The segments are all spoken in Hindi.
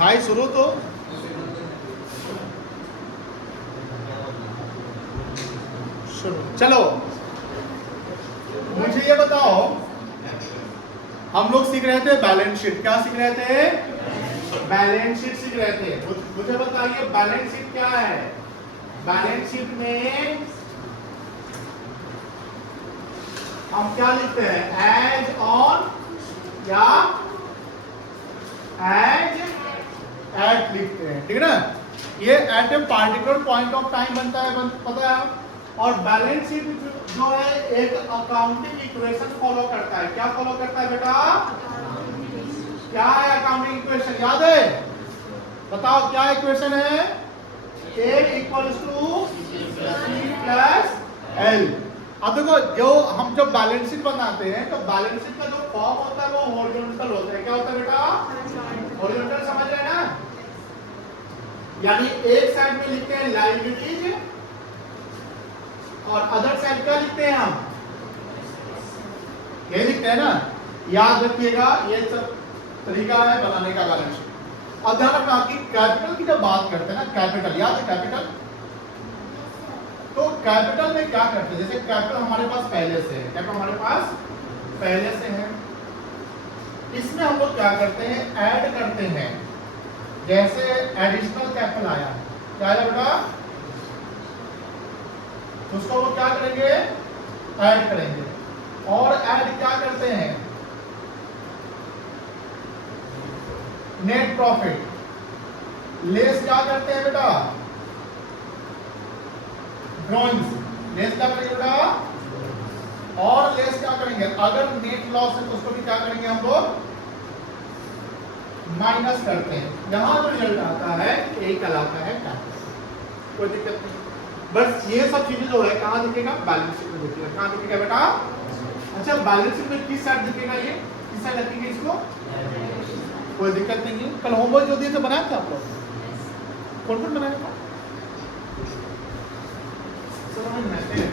भाई शुरू तो शुरू। चलो मुझे ये बताओ, हम लोग सीख रहे थे बैलेंस शीट। क्या सीख रहे थे? बैलेंस शीट सीख रहे थे। मुझे बताइए बैलेंस शीट क्या है? बैलेंस शीट में हम क्या लिखते हैं? एज ऑन या एज एट लिखते हैं, ठीक है ना। ये at a particular point of time बनता है, पता है। और बैलेंस शीट जो है एक अकाउंटिंग इक्वेशन फॉलो करता है। क्या फॉलो करता है बेटा? क्या है अकाउंटिंग इक्वेशन? याद है? बताओ क्या इक्वेशन है? A equals to C plus L। अब देखो, जो हम जब बैलेंस शीट बनाते हैं तो बैलेंस शीट का जो फॉर्म होता है वो हॉरिजॉन्टल होता है। क्या होता है बेटा? हॉरिजॉन्टल, समझ रहे हैं ना। यानी एक साइड में लिखते हैं लायबिलिटीज और अदर साइड क्या लिखते हैं हम? ये लिखते हैं ना। याद रखिएगा, ये सब तरीका है बनाने का बैलेंस शीट। और ध्यान रखना कि कैपिटल की जब बात करते हैं ना, कैपिटल, याद है कैपिटल? तो कैपिटल में क्या करते हैं? जैसे कैपिटल हमारे पास पहले से है, कैपिटल हमारे पास पहले से है, इसमें हम लोग क्या करते हैं? ऐड करते हैं। जैसे एडिशनल कैपिटल आया, क्या आया बेटा? उसको वो क्या करेंगे? ऐड करेंगे। और ऐड क्या करते हैं? Net profit. लेस क्या करते हैं बेटा? ड्रॉइंग्स। लेस क्या करेंगे बेटा? और लेस क्या करेंगे? अगर नेट लॉस है तो उसको भी क्या करेंगे हम लोग? माइनस करते हैं। यहां जो रिजल्ट आता है एक कहलाता है कैपिटल। कोई दिक्कत नहीं। बस ये सब चीजें जो है कहां दिखेगा? बैलेंस शीट में दिखेगा। कहां दिखेगा बेटा? अच्छा, बैलेंस शीट में किस साइड दिखेगा? ये किस साइड रखेंगे इसको? कोई दिक्कत नहीं है। कल होमवर्क जो दिए थे बनाया था आप लोग? कौन कौन बनाया था? समझ में आते हैं?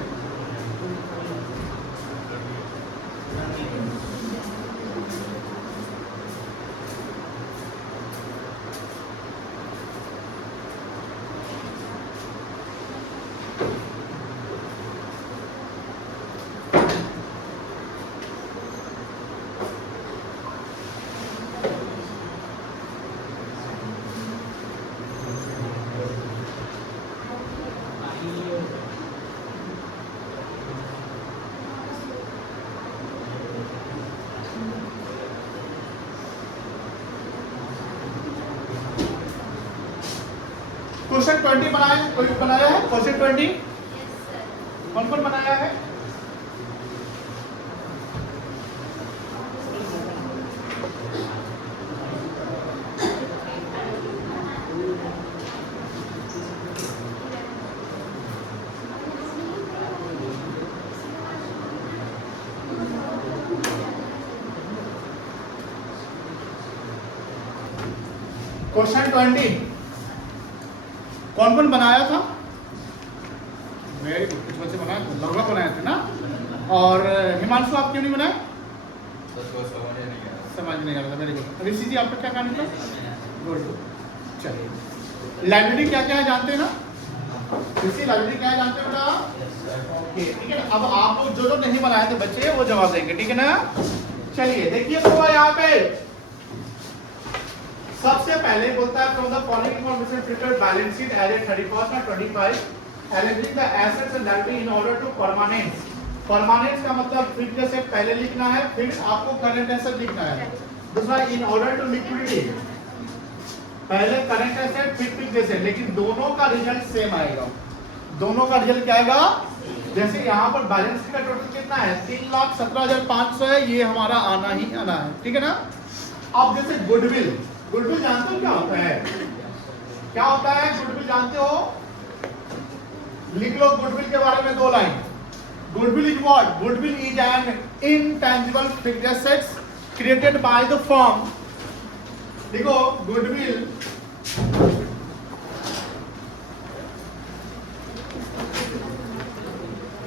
क्वेश्चन 20 बनाया, कोई बनाया है? क्वेश्चन 20 कौन कौन बनाया है? क्वेश्चन 20 कौन कौन बनाया था? वेरी गुड, कुछ बच्चे बनाए थे, लगभग बनाए थे ना। और हिमांशु आप क्यों नहीं बनाए? समझ नहीं आ रहा था। Very good. ऋषि जी आपका क्या काम था? गुड। चलिए, लाइब्रेरी क्या क्या है जानते हैं ना? ऋषि, लाइब्रेरी क्या है जानते हो बेटा? ओके, ठीक है ना। अब आप लोग जो जो नहीं बनाए थे बच्चे वो जवाब देंगे, ठीक है ना। चलिए देखिए तो यहाँ पे सबसे पहले बोलता है from the following information prepare balance sheet as at 31st और 25 arranging the assets and liability in order to permanence। Permanence का मतलब फिक्स्ड एसेट पहले लिखना है, फिर आपको करंट एसेट लिखना है। दूसरा इन ऑर्डर टू लिक्विडिटी, पहले करंट एसेट फिर फिक्स्ड एसेट, लेकिन दोनों का रिजल्ट सेम आएगा। दोनों का रिजल्ट क्या आएगा? जैसे यहाँ पर बैलेंस शीट का टोटल कितना है? 3,17,500 है, ये हमारा आना ही आना है, ठीक है ना। अब जैसे गुडविल, गुडविल जानते हो क्या होता है? क्या होता है गुडविल जानते हो? लिख लो गुडविल के बारे में 2 line. Goodwill is what? Goodwill is an intangible fixed assets created by the firm. देखो goodwill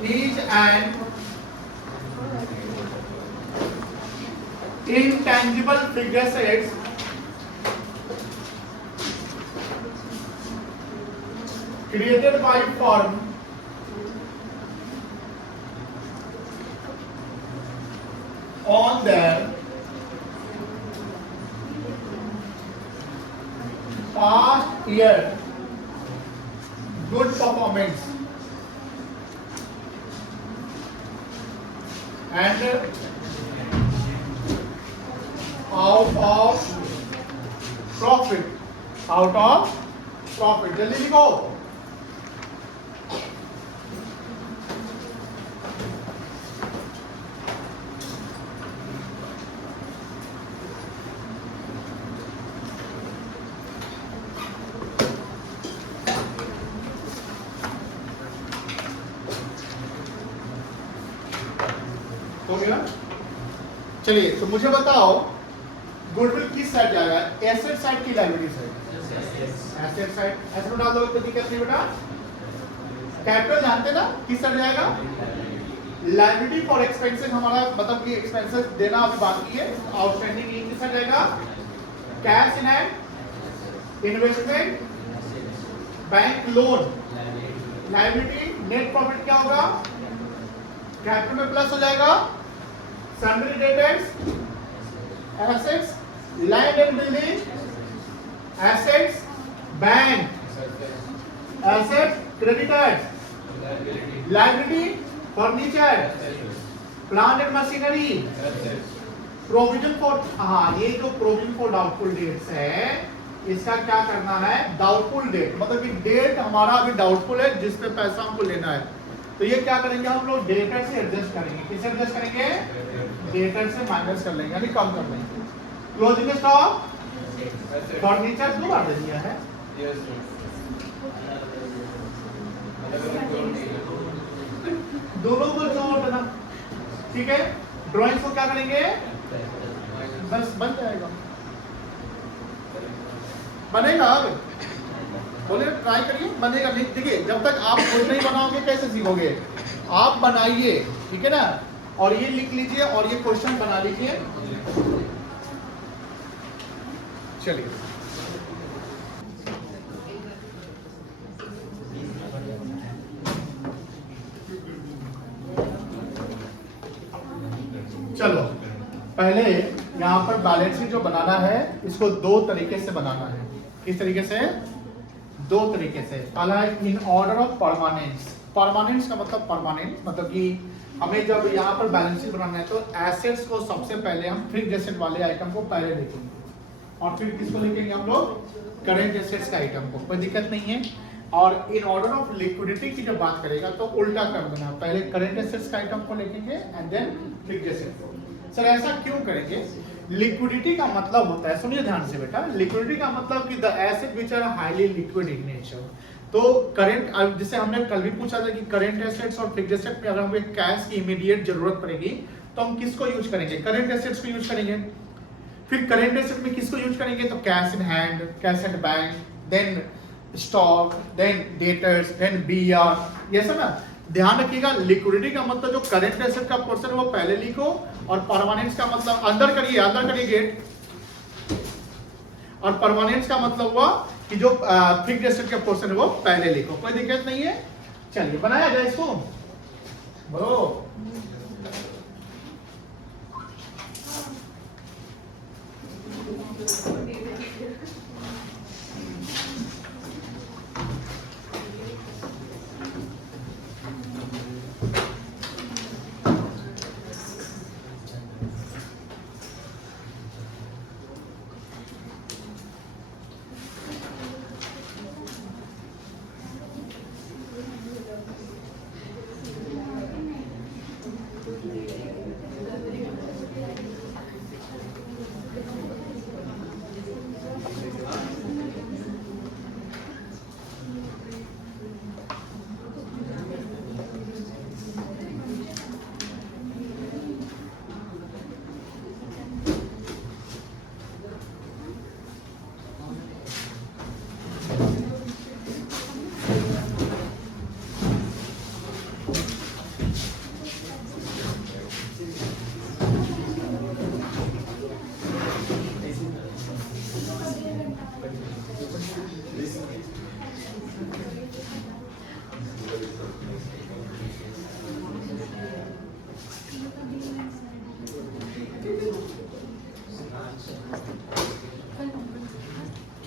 is an intangible fixed assets created by firm on their past year good performance and out of profit जल्दी लिखो। हो गया? चलिए तो मुझे बताओ गुडविल किस साइड जाएगा, एसेट साइड की liability side? Asset side. Asset डाल दो, कोई दिक्कत नहीं बेटा। कैपिटल जानते ना किस साइड जाएगा? लायबिलिटी फॉर एक्सपेंसेस, हमारा मतलब कि एक्सपेंसेस देना अभी बाकी है, आउटस्टैंडिंग ये किस साइड जाएगा? Cash in hand, investment, bank loan, liability. Net profit क्या होगा? कैपिटल में प्लस हो जाएगा, sundry debtors, assets, land and building, assets, bank, assets, creditors, liability, furniture, plant and machinery, provision for, हाँ ये जो प्रोविजन फॉर डाउटफुल डेट्स है इसका क्या करना है? डाउटफुल डेट मतलब कि डेट हमारा अभी डाउटफुल है जिस पे पैसा हमको लेना है, तो ये क्या करेंगे हम लोग? डेटर से एडजस्ट करेंगे। किससे एडजस्ट करेंगे? डेटर से माइनस कर लेंगे यानी कम कर लेंगे। क्लोजिंग स्टॉक, फर्नीचर 2 बार दे दिया है, दोनों को जोड़ देना, ठीक है। ड्राइंग्स को क्या करेंगे? बस बन जाएगा, बनेगा। अब बोले ट्राई करिए, बनेगा। देखिए जब तक आप खुद नहीं बनाओगे कैसे सीखोगे? आप बनाइए, ठीक है ना। और ये लिख लीजिए और ये क्वेश्चन बना लीजिए। चलिए चलो पहले यहाँ पर बैलेंस शीट जो बनाना है इसको 2 तरीके से बनाना है। किस तरीके से? 2 तरीके से। पहला है in order of permanence. Permanence का मतलब परमानेंट मतलब कि हमें जब यहाँ पर बैलेंस शीट बनाना है तो एसेट्स को सबसे पहले हम फिक्स्ड एसेट वाले आइटम को पहले लिखेंगे और फिर किसको लिखेंगे हम लोग? करंट एसेट्स का आइटम को। कोई दिक्कत नहीं है। और इन ऑर्डर ऑफ लिक्विडिटी की जब बात करेगा तो उल्टा कर देना, पहले करंट एसेट्स का आइटम को लिखेंगे एंड देन फिक्स्ड एसेट को। सर ऐसा क्यों करेंगे? लिक्विडिटी का मतलब होता है, सुनिए ध्यान से बेटा, लिक्विडिटी का मतलब कि the asset which are highly liquid in nature. तो करंट, जिसे हमने कल भी पूछा था कि करंट एसेट्स और फिक्स्ड एसेट में अगर हमें कैश की इमीडिएट जरूरत पड़ेगी तो हम किसको यूज करेंगे? करंट एसेट्स को यूज करेंगे। फिर करंट एसेट में किसको यूज करेंगे? तो cash in hand, cash at bank, then stock, then debtors, then BR, ये सब ना ध्यान रखिएगा। लिक्विडिटी का मतलब जो करंट एसेट का पोर्शन वो पहले लिखो और परमानेंस का मतलब अंदर करिए गेट। और परमानेंस का मतलब हुआ कि जो फिक्स्ड एसेट का पोर्शन है वो पहले लिखो। कोई दिक्कत नहीं है। चलिए बनाया जाए इसको। बोलो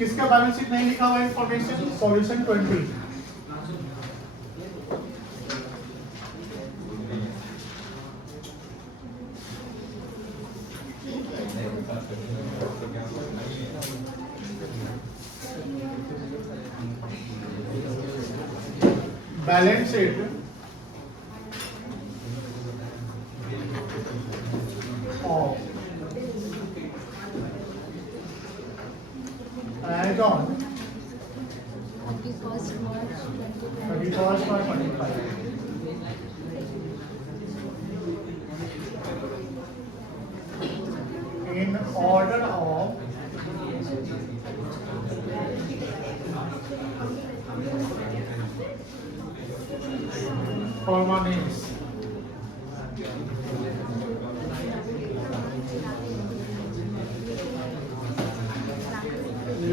किसका बैलेंस शीट नहीं लिखा हुआ है information? Solution 20। Balance sheet of add-on 31st March 31st March 25 in order of permanence.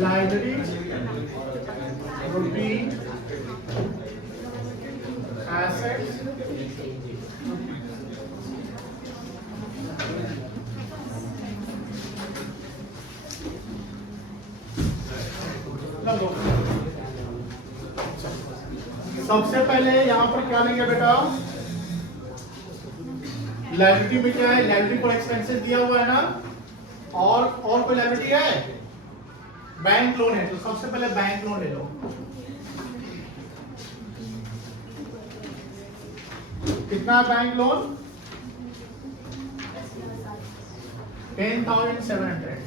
Library routine assets सबसे पहले यहां पर क्या लेंगे बेटा? लाइबिलिटी में क्या है? लाइबिलिटी फॉर एक्सपेंसेस दिया हुआ है ना, और कोई लाइबिलिटी है? बैंक लोन है, तो सबसे पहले बैंक लोन ले लो। कितना बैंक लोन? 10,700।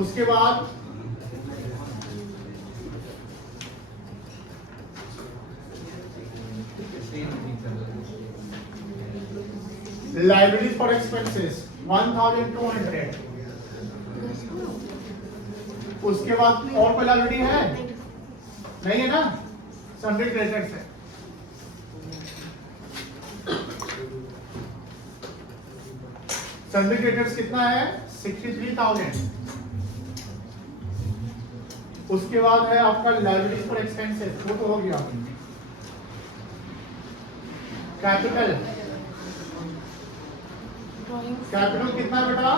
उसके बाद लाइबिलिटीज फॉर एक्सपेंसेस 1,200। उसके बाद और कोई लाइबिलिटी है? नहीं है ना, सन्ड्री क्रेडिटर्स है। सन्ड्री क्रेडिटर्स कितना है? 63,000। उसके बाद है आपका लाइबिलिटीज फॉर एक्सपेंसेस, वो तो हो गया। कैपिटल कितना बेटा?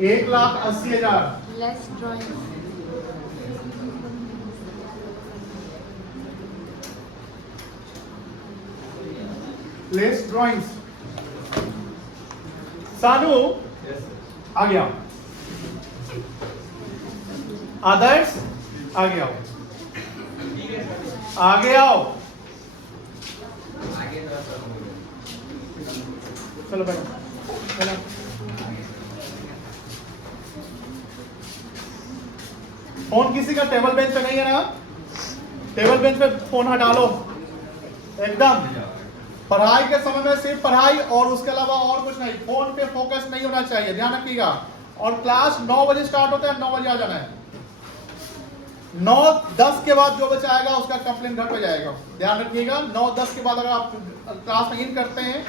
1,80,000। Less drawing less drawings. सानू आ गया, अदर्स आ गया, आगे आओ। चलो बैठो, चलो। फोन किसी का टेबल बेंच पे नहीं है ना? टेबल बेंच पे फोन हटा लो एकदम। पढ़ाई के समय में सिर्फ पढ़ाई और उसके अलावा और कुछ नहीं। फोन पे फोकस नहीं होना चाहिए, ध्यान रखिएगा। और क्लास 9 बजे स्टार्ट होता है, 9 बजे आ जाना है। 9:10 के बाद जो बच्चा आएगा उसका कंप्लेंट घर पे जाएगा, ध्यान रखिएगा। 9:10 के बाद अगर आप क्लास में इन करते हैं,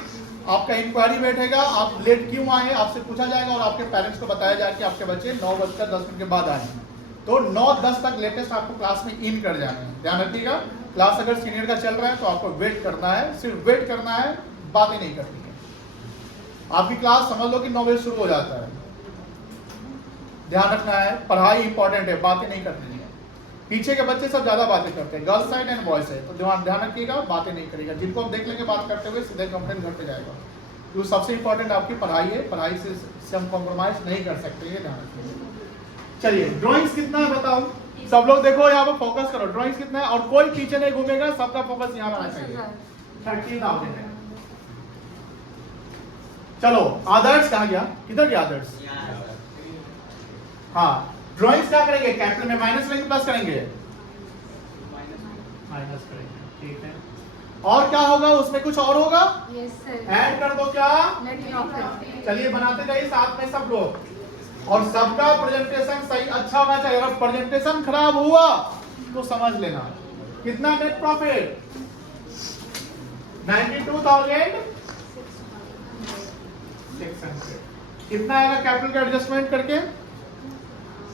आपका इंक्वायरी बैठेगा, आप लेट क्यों आए आपसे पूछा जाएगा और आपके पेरेंट्स को बताया जाएगा कि आपके बच्चे 9:10 के बाद आए। तो 9:10 तक लेटेस्ट आपको क्लास में इन कर जाना है, ध्यान रखिएगा। क्लास अगर सीनियर का चल रहा है तो आपको वेट करना है, सिर्फ वेट करना है, बातें नहीं करनी है। आपकी क्लास समझ लो कि 9 बजे शुरू हो जाता है, ध्यान रखना है। पढ़ाई इंपॉर्टेंट है, बातें नहीं करनी है। पीछे के बच्चे सब ज्यादा बातें करते हैं, girls side and boys side, तो ध्यान रखिएगा, बातें नहीं करेगा। जिनको हम देख लेंगे बात करते हुए, सीधे कंप्लेंट घर पे जाएगा। तो सबसे इंपॉर्टेंट आपकी पढ़ाई है, पढ़ाई से हम कॉम्प्रोमाइज नहीं कर सकते, ये ध्यान रखिएगा। चलिए, ड्राइंग्स कितना है बताओ? सब लोग देखो यहाँ पर, फोकस करो। ड्राइंग्स कितना है? और कोई पीछे नहीं घूमेगा, सबका फोकस यहाँ रहना चाहिए। 30,000 है। चलो, अदर्स कहाँ गया? किधर गया अदर्स? हाँ, ड्राइंग्स क्या करेंगे? कैपिटल में माइनस करेंगे, प्लस करेंगे? माइनस करेंगे, ठीक है। और क्या होगा उसमें? कुछ और होगा? Yes sir. ऐड कर दो क्या? Net profit. चलिए बनाते जाइए साथ में सब लोग, और सबका प्रेजेंटेशन सही अच्छा होना चाहिए। अगर प्रेजेंटेशन खराब हुआ तो समझ लेना। कितना नेट प्रॉफिट? 92,600। कितना आएगा कैपिटल का एडजस्टमेंट करके?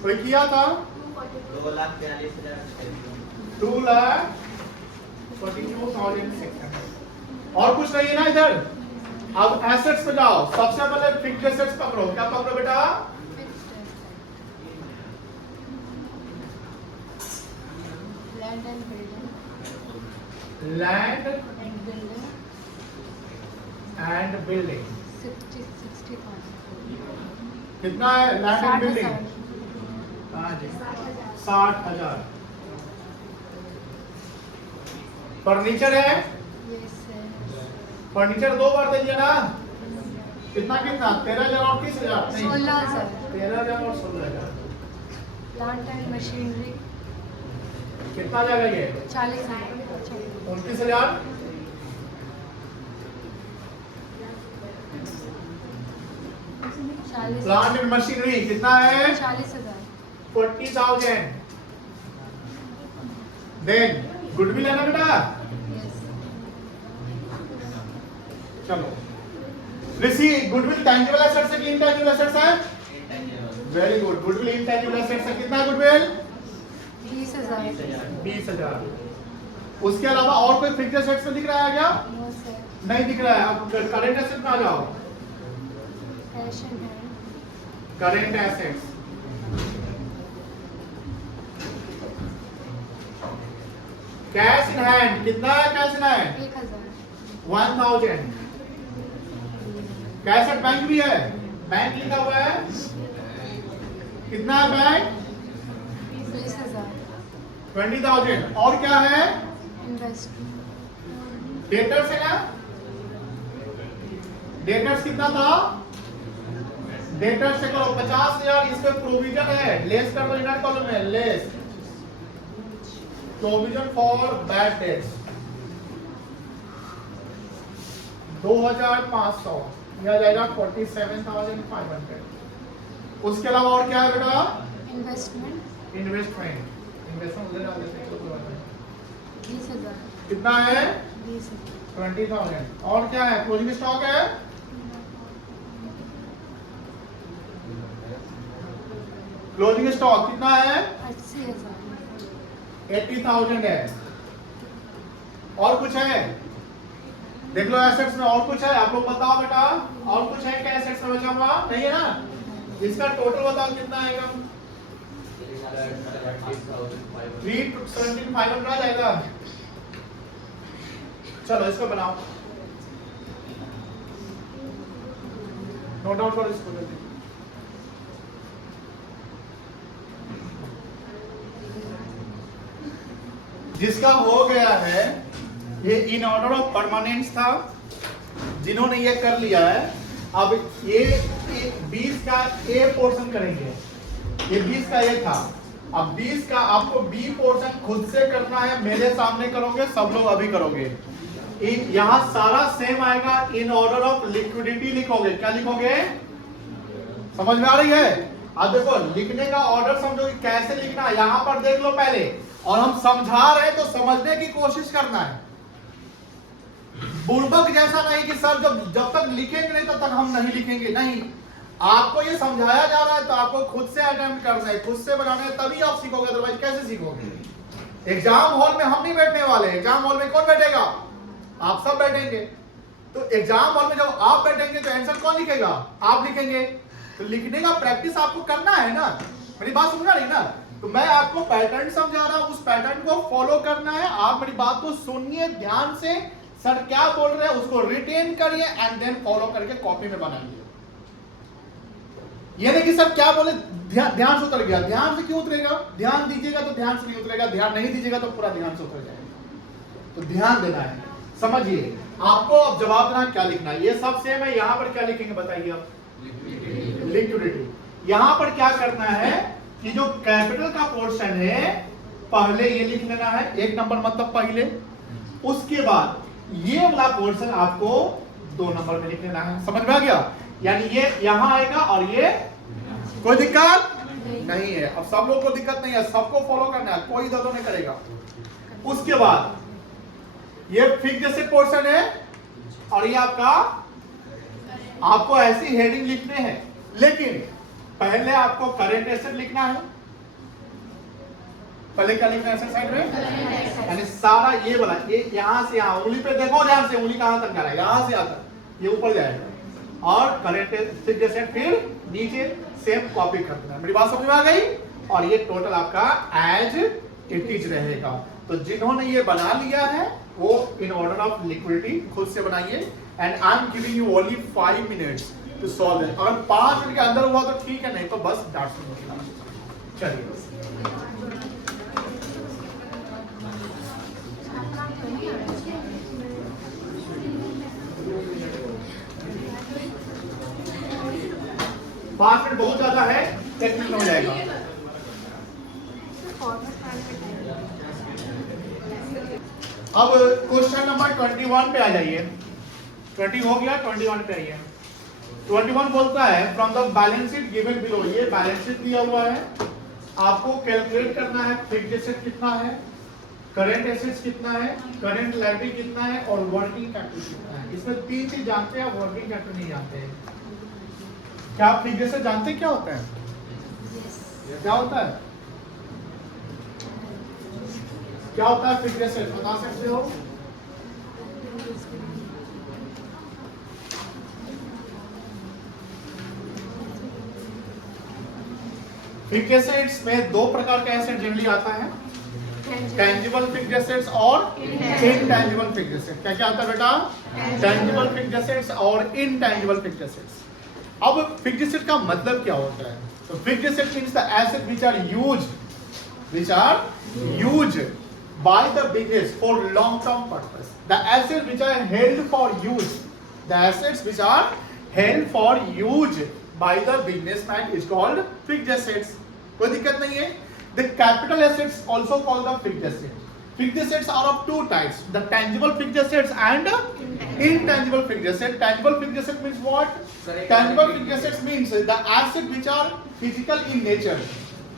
कोई किया था? 2,42,600। और कुछ नहीं है ना इधर? अब एसेट्स पे जाओ, सबसे पहले फिक्स्ड एसेट्स पकड़ो। क्या पकड़ो बेटा? Fixed land and building land and building and building 60,000 कितना है? Land and building 60,000। फर्नीचर है, यस सर फर्नीचर 2 बार दे दिया ना। कितना कितना? 13,000 और 30,000 नहीं 16,000 13,000 और 16,000 प्लांट एंड मशीनरी कितना जाएगा ये? 40,000 29,000। प्लांट एंड मशीनरी कितना है? 40,000 40,000। देन गुडविल है ना बेटा? यस चलो ऋषि, गुडविल टेंजिबल एसेट्स है कि इनटेंजिबल एसेट्स है? Very good, goodwill intangible assets है। कितना है गुडविल? 20,000 20,000। उसके अलावा और कोई फिक्स्ड एसेट्स में दिख रहा है क्या? नो सर नहीं दिख रहा है। अब करंट एसेट में आ जाओ। Cash in hand current assets cash in hand कितना है? Cash in hand 1,000 1,000। Cash at bank भी है, बैंक लिखा हुआ है। कितना है बैंक? 20,000 20,000। और क्या है? इन्वेस्ट डेटर्स है ना? डेटर्स कितना था? डेटर्स से करो 50,000। इस पे प्रोविजन है, लेस कर दो। इनर कॉलम में less provision for bad debts 2,500 यह जाएगा 47,500। उसके अलावा और क्या है बेटा? इन्वेस्टमेंट इन्वेस्टमेंट उधर डाल देते हैं। 20,000 कितना है? 20,000 20,000। और क्या है? क्लोजिंग स्टॉक है। क्लोजिंग स्टॉक कितना है? 80,000 80,000 है। और कुछ है? देख लो एसेट्स में और कुछ है? आप लोग बताओ बेटा, और कुछ है क्या एसेट्स में बचा हुआ? नहीं है ना? इसका टोटल बताओ कितना आएगा? 317,500 आ जाएगा। चलो इसको बनाओ, नोट आउट करो इसको जल्दी। जिसका हो गया है ये इन ऑर्डर ऑफ परमानेंस था, जिन्होंने ये कर लिया है। अब ये 20 का ए पोर्शन करेंगे। ये 20 का ए था, अब 20 का आपको बी पोर्शन खुद से करना है। मेरे सामने करोगे, सब लोग अभी करोगे। यहां सारा सेम आएगा। इन ऑर्डर ऑफ लिक्विडिटी लिखोगे। क्या लिखोगे? समझ में आ रही है? अब देखो लिखने का ऑर्डर समझो कि कैसे लिखना है। यहां पर देख लो पहले, और हम समझा रहे हैं तो समझने की कोशिश करना है। बुड़बक जैसा नहीं कि सर जब तक लिखेंगे नहीं तब तक हम नहीं लिखेंगे। नहीं, आपको ये समझाया जा रहा है तो आपको खुद से अटेम्प्ट करना है, खुद से बनाना है, तभी आप सीखोगे। अदरवाइज कैसे सीखोगे? एग्जाम हॉल में हम नहीं बैठने वाले। एग्जाम हॉल में कौन बैठेगा? आप सब बैठेंगे। तो एग्जाम हॉल में जब आप बैठेंगे तो आंसर कौन लिखेगा? आप लिखेंगे। तो लिखने का प्रैक्टिस आपको करना है ना। मेरी बात समझ रही ना? तो मैं आपको पैटर्न समझा रहा हूं, उस पैटर्न को फॉलो करना है। आप मेरी बात को सुनिए ध्यान से, सर क्या बोल रहे हैं उसको रिटेन करिए एंड देन फॉलो करके कॉपी में बनाइए। ये नहीं कि सर क्या बोले ध्यान से उतर गया। ध्यान से क्यों उतरेगा? ध्यान दीजिएगा तो ध्यान से नहीं उतरेगा, ध्यान नहीं दीजिएगा तो पूरा ध्यान से उतर जाएगा। तो ध्यान देना है, समझिए। आपको अब जवाब देना क्या लिखना है। ये सब सेम है। यहां पर क्या लिखेंगे बताइए आप? लिक्विडिटी। यहां पर क्या करना है कि जो कैपिटल का पोर्शन है पहले ये लिख लेना है, 1 नंबर मतलब पहले। उसके बाद ये वाला पोर्शन आपको 2 नंबर में लिख लेना है। समझ में आ गया? यानी ये यहां आएगा और ये कोई दिक्कत नहीं है। अब सब लोग को दिक्कत नहीं है, सबको फॉलो करना है, कोई इधर नहीं करेगा। उसके बाद ये फिक्स्ड एसेट पोर्शन है और ये आपको ऐसी हेडिंग लिखने हैं। लेकिन पहले आपको करंट एसेट लिखना है। पहले क्या लिखना है साइड में? यानी सारा ये वाला, ये यहां से यहां, उंगली पे देखो ध्यान से, उंगली कहां तक जा रहा है? यहां से यहां तक। ये ऊपर जाएगा और करेंट फिक्स्ड एसेट फिर नीचे सेम कॉपी करना है। मेरी बात समझ में आ गई? और ये टोटल आपका एज इट इज रहेगा। तो जिन्होंने ये बना लिया है वो इन ऑर्डर ऑफ लिक्विडिटी खुद से बनाइए and I am giving you only 5 minutes to solve it. अगर 5 मिनट के अंदर हुआ तो ठीक है, नहीं तो बस डांट सुनिए। चलिए पांच मिनट बहुत ज्यादा है, 1 मिनट हो जाएगा। अब क्वेश्चन नंबर 21 पे आ जाइए। 20 हो गया, 21 पे आइए। 21 बोलता है from the balance sheet given below, ये बैलेंस शीट दिया हुआ है, आपको कैलकुलेट करना है फिक्स्ड एसेट कितना है, करंट एसेट्स कितना है, करंट लायबिलिटी कितना है और वर्किंग कैपिटल कितना है। इसमें 3 चीज जानते हैं, वर्किंग कैपिटल नहीं जानते हैं। क्या आप फिक्स्ड एसेट जानते हैं क्या होता है? क्या होता है? क्या होता है फिक्स्ड एसेट, बता सकते हो? फिक्स्ड एसेट्स में 2 प्रकार का एसेट जनरली आता है, टेंजिबल फिक्स्ड एसेट्स और इनटेंजिबल फिक्स्ड एसेट्स। क्या क्या आता है बेटा? टेंजिबल फिक्स्ड एसेट्स और इनटेंजिबल फिक्स्ड एसेट्स। अब फिक्स्ड एसेट का मतलब क्या होता है? तो fixed asset means the asset which are used by the business for long term purpose. The assets which are held for use, the assets which are held for use by the businessman is called fixed assets. कोई दिक्कत नहीं है। The capital assets also called the fixed assets. Fixed assets are of 2 types: the tangible fixed assets and intangible fixed assets. Tangible fixed assets means what? Tangible fixed assets means the assets which are physical in nature,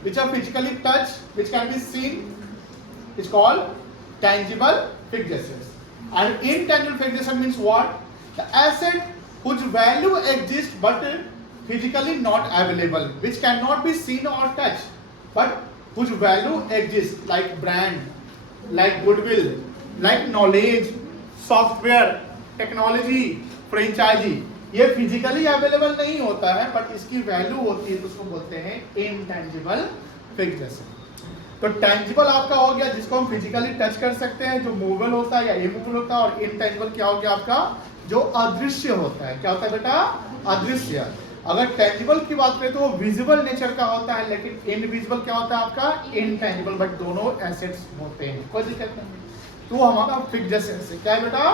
which are physically touched, which can be seen. It's called tangible fixed assets. And intangible fixed asset means what? The asset whose value exists but physically not available, which cannot be seen or touched, but whose value exists, like brand, like goodwill, like knowledge, software, technology, franchisee. ये फिजिकली अवेलेबल नहीं होता है बट इसकी वैल्यू होती है, तो उसको बोलते हैं इनटेंजिबल फिक्स्ड एसेट। तो टेंजिबल आपका हो गया जिसको हम फिजिकली टच कर सकते हैं, जो मूवेबल होता है या इमूवेबल होता है, और इनटेंजिबल क्या हो गया आपका? जो अदृश्य होता है। क्या होता है बेटा? अदृश्य। अगर टेंजिबल की बात करें तो वो विजिबल नेचर का होता है, लेकिन इनविजिबल क्या होता है आपका? इनटेंजिबल। बट दोनों एसेट्स होते हैं, कोई दिक्कत नहीं। तो हमारा फिक्स्ड एसेट है क्या है बेटा?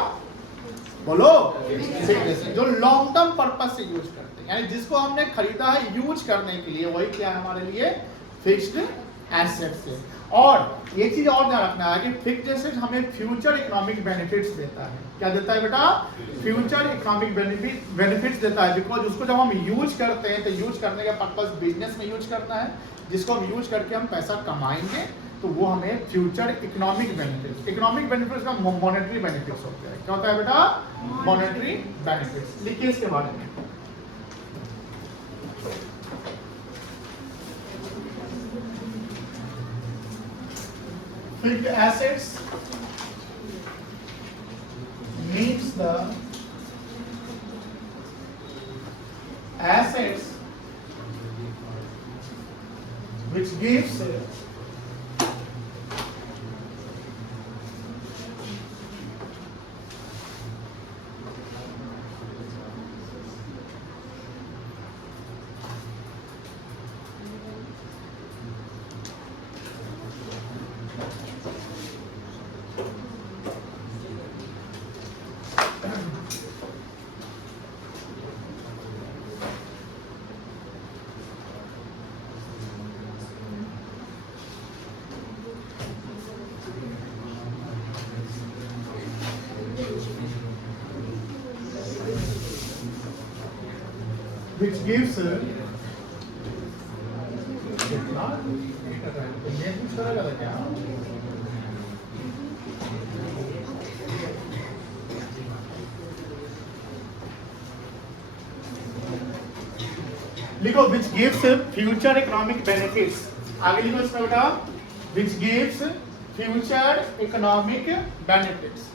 बोलो। फिक्स्ड एसेट जो लॉन्ग टर्म पर्पस से यूज करते हैं, यानी जिसको हमने खरीदा है यूज करने के लिए, वही क्या है हमारे लिए? फिक्स्ड एसेट्स है। और ये चीज और ध्यान रखना है कि फिक्स्ड एसेट हमें फ्यूचर इकोनॉमिक बेनिफिट्स देता है। क्या देता है बेटा? फ्यूचर इकोनॉमिक बेनिफिट्स देता है, बिकॉज उसको जब हम यूज करते हैं तो यूज करने का पर्पस बिजनेस में यूज करना है, जिसको हम यूज करके हम पैसा कमाएंगे, तो वो हमें फ्यूचर इकोनॉमिक बेनिफिट्स का मॉनेटरी बेनिफिट्स होते हैं। क्या होता है बेटा? Monetary benefits. लिखिए इसके बारे में। Fixed assets means the assets which gives which gives कितना ये कुछ करेगा था क्या? लिखो which gives future economic benefits। आगे लिखो इसमें बेटा which gives future economic benefits।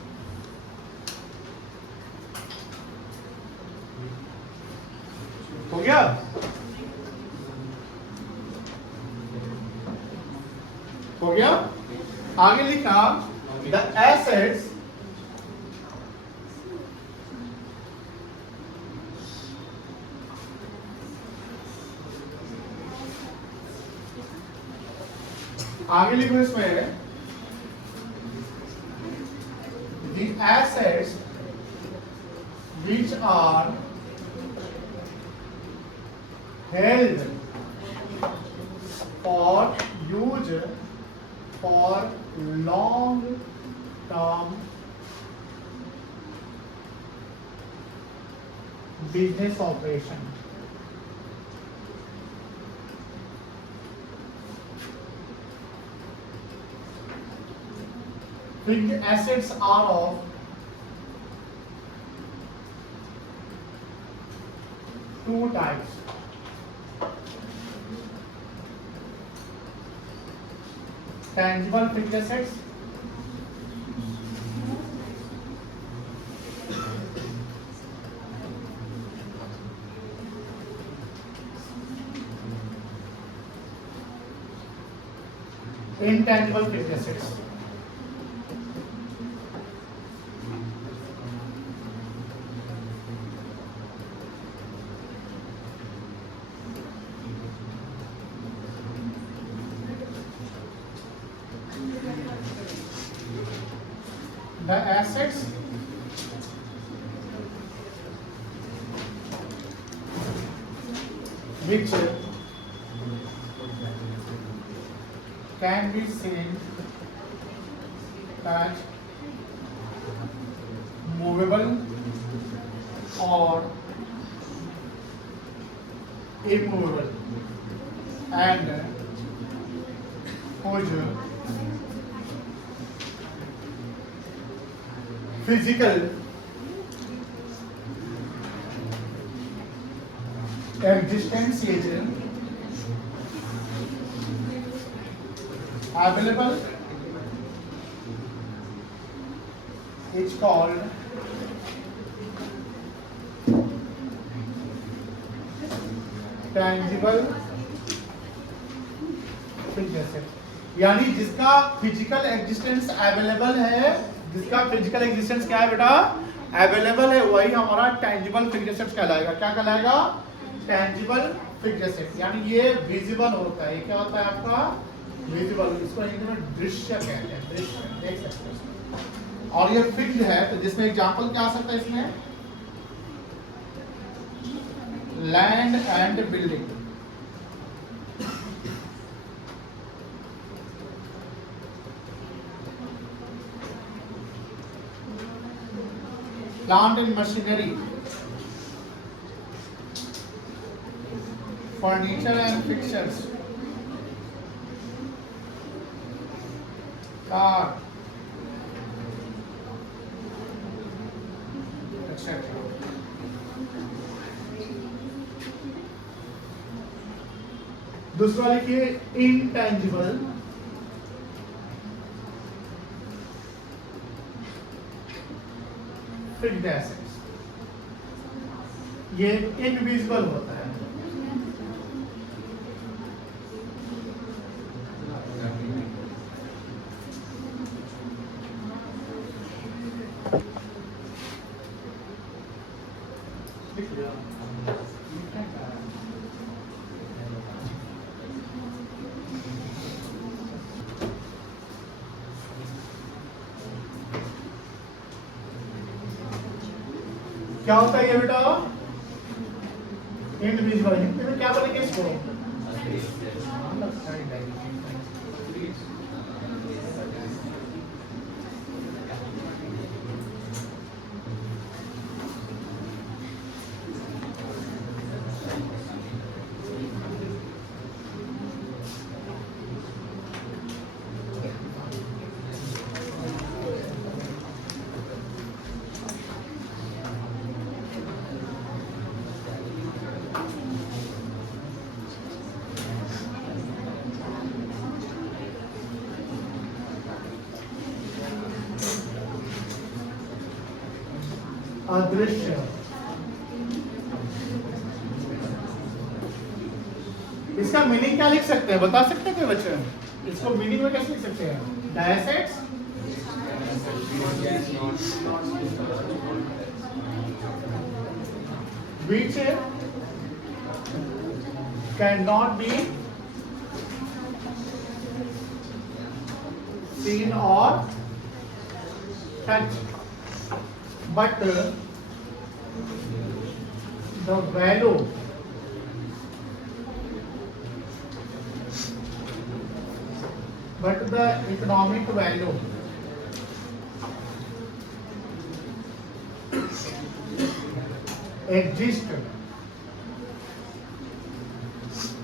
हो गया? हो गया? आगे लिखा द एसेट्स आगे लिखो इसमें the assets which are held for use for long term business operation. Fixed assets are of two types. Tangible fixed assets intangible fixed assets. The assets which can be seen as movable or immovable and whose physical existence is available is called tangible fixed asset. यानी जिसका फिजिकल एग्जिस्टेंस अवेलेबल है, जिसका फिजिकल एग्जिस्टेंस क्या है बेटा, अवेलेबल है, वही हमारा टैंजिबल फिक्स्ड एसेट कहलाएगा. क्या कहलाएगा? Tangible fixed asset. यानी ये विजिबल होता है. ये क्या होता है आपका? विजिबल. इसको हिंदी में दृश्य कहते हैं. दृश्य देख सकते हैं. और ये फिक्स्ड है, तो जिसमें एग्जांपल क्या आ सकता है इसमें? Land and building. Plant and machinery, furniture and fixtures, car, etc. दूसरा लिखिए intangible. Fixed assets. ये इनविजिबल होता है. क्या होता है ये बेटा? इनविजिबल. हिंदी में क्या बोलेंगे इसको? अदृश्य. इसका मीनिंग क्या लिख सकते हैं, बता सकते हैं क्या बच्चे? इसको मीनिंग में कैसे लिख सकते हैं? The assets which cannot be seen or touched, but the value but the economic value exists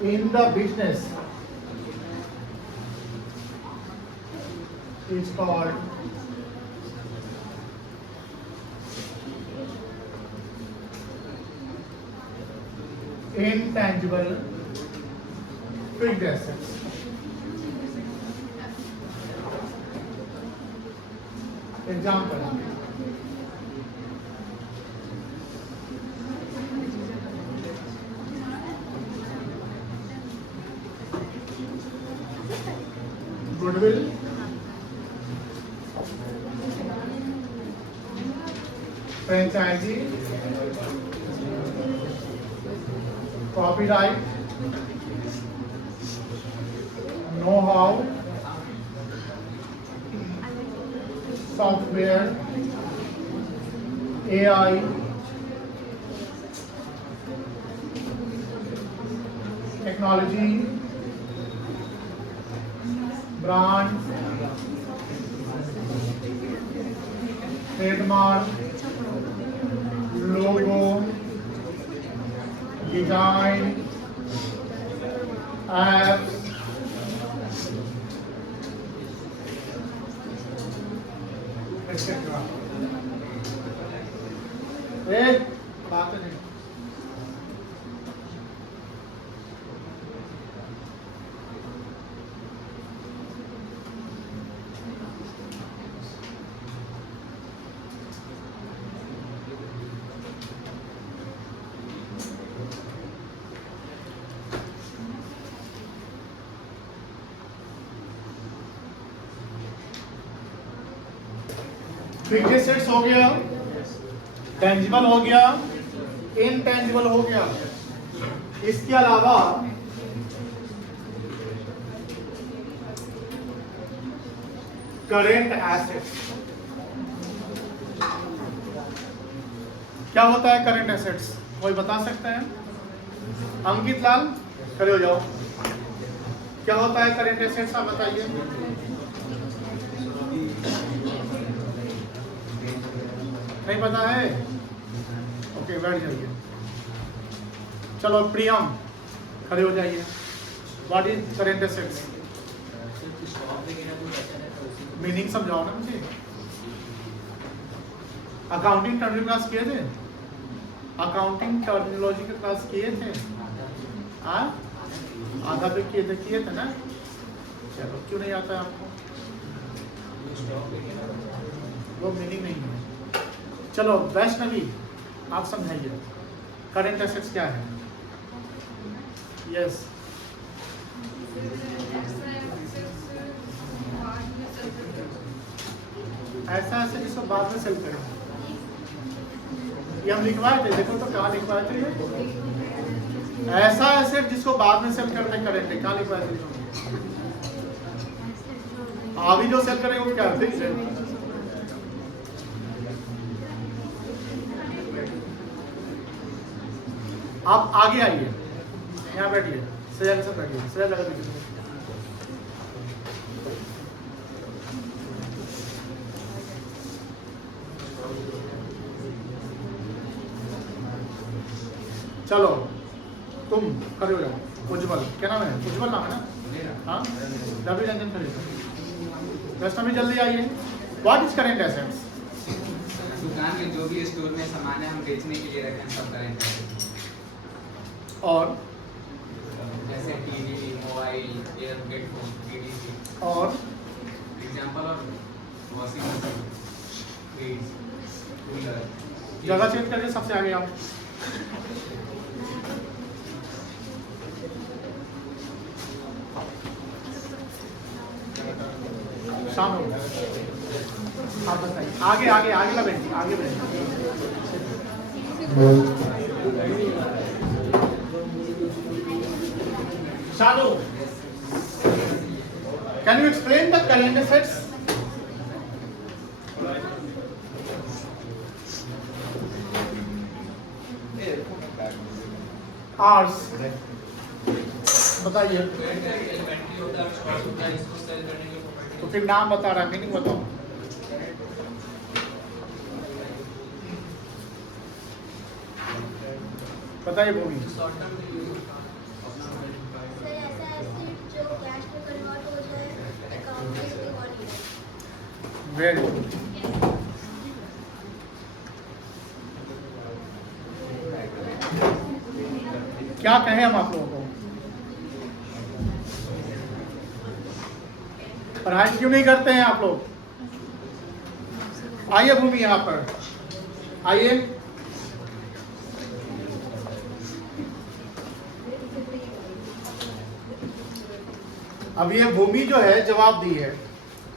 in the business is called intangible fixed assets. Example. Goodwill, franchisee, copyright, know-how, software, AI, technology, brand, trademark, logo, design, apps, etc. बात नहीं। फिक्स्ड एसेट्स हो गया, टेंजिबल हो गया, इनटेंजिबल हो गया। इसके अलावा करेंट एसेट्स, क्या होता है करेंट एसेट्स? कोई बता सकते हैं? अंकित लाल खड़े हो जाओ। क्या होता है करेंट एसेट्स, आप बताइए। नहीं पता है? ओके, बैठ जाइए। चलो प्रियम खड़े हो जाइए। What is current assets? Meaning समझाओ ना मुझे। अकाउंटिंग टर्मिनोलॉजी क्लास किए थे? अकाउंटिंग टर्मिनोलॉजी के क्लास किए थे? आधा पे किए थे ना? चलो, क्यों नहीं आता है आपको? वो मीनिंग नहीं है। चलो वैष्णवी, आप समझाइए करेंट एसेट्स क्या है? यस, ऐसा ऐसे जिसको बाद में सेल करें। ये हम लिखवाए थे, देखो तो कहाँ लिखवाए थे? ऐसा एसेट जिसको बाद में सेल करते करेंट, कहाँ लिखवाए थे? अभी जो सेल करेंगे वो क्या है? फिक्स्ड है। आप आगे आइए, यहाँ बैठिए, सजा के साथ बैठिए, सजा लगा दीजिए। चलो तुम खड़े हो जाओ। उज्जवल, क्या नाम है? उज्जवल नाम है ना? हाँ, रवि रंजन खड़े। वैष्णवी जल्दी आइए। What is current assets? दुकान में जो भी स्टोर में सामान है हम बेचने के लिए रखे हैं, सब करेंट है। और जैसे TV, mobile, air headphone, PDC और example of washing machine, fridge, cooler. जगह चेंज करके सबसे आगे आओ। शानू आप बताइए, आगे आगे आगे ना बैठिए, आगे बैठिए। Shanu, can you explain the current assets? आर्स बताइए। तो फिर नाम बता रहा है, मीनिंग बताओ। बताइए भूमि। सर ऐसा एसेट जो कैश में कन्वर्ट हो जाए अकाउंट में रिकॉर्ड किया। Very good. क्या कहें हम आप लोगों को? पढ़ाई क्यों नहीं करते हैं आप लोग? आइए भूमि यहाँ पर आइए। अब ये भूमि जो है जवाब दी है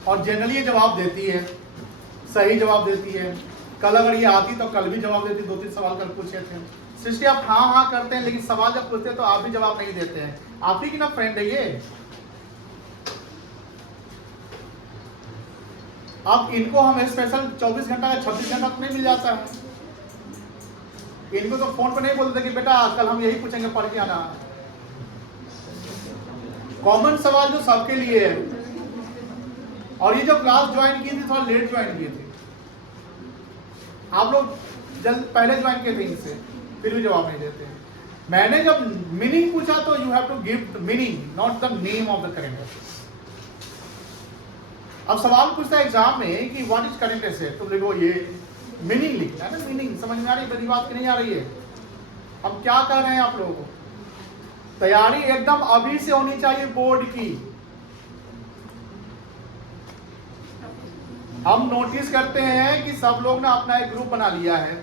और जनरली ये जवाब देती है, सही जवाब देती है। कल अगर ये आती तो कल भी जवाब देती। 2-3 सवाल कल पूछे थे। सृष्टि आप हाँ हाँ करते हैं, लेकिन सवाल जब पूछते हैं तो आप भी जवाब नहीं देते हैं। आप ही की ना फ्रेंड है ये। अब इनको हम स्पेशल 24 घंटा या 26 घंटा तो नहीं मिल जाता है। इनको तो फोन पर नहीं बोलते कि बेटा कल हम यही पूछेंगे, पढ़ के आना। कॉमन सवाल जो सबके लिए है। और ये जो क्लास ज्वाइन की थी थोड़ा लेट ज्वाइन किए थे आप लोग, जल्द पहले ज्वाइन किए थे इनसे, फिर भी जवाब नहीं देते। मैंने जब मीनिंग पूछा तो you have to give meaning, not the name of the current asset. अब सवाल पूछता है एग्जाम में कि व्हाट इज करेंट एसेट, तुम लिखो ये मीनिंग लिखना है ना। मीनिंग समझ में आ रही है, मेरी बात की नहीं आ रही है। अब क्या कर रहे हैं आप लोगों को? तैयारी एकदम अभी से होनी चाहिए बोर्ड की। हम नोटिस करते हैं कि सब लोग ना अपना एक ग्रुप बना लिया है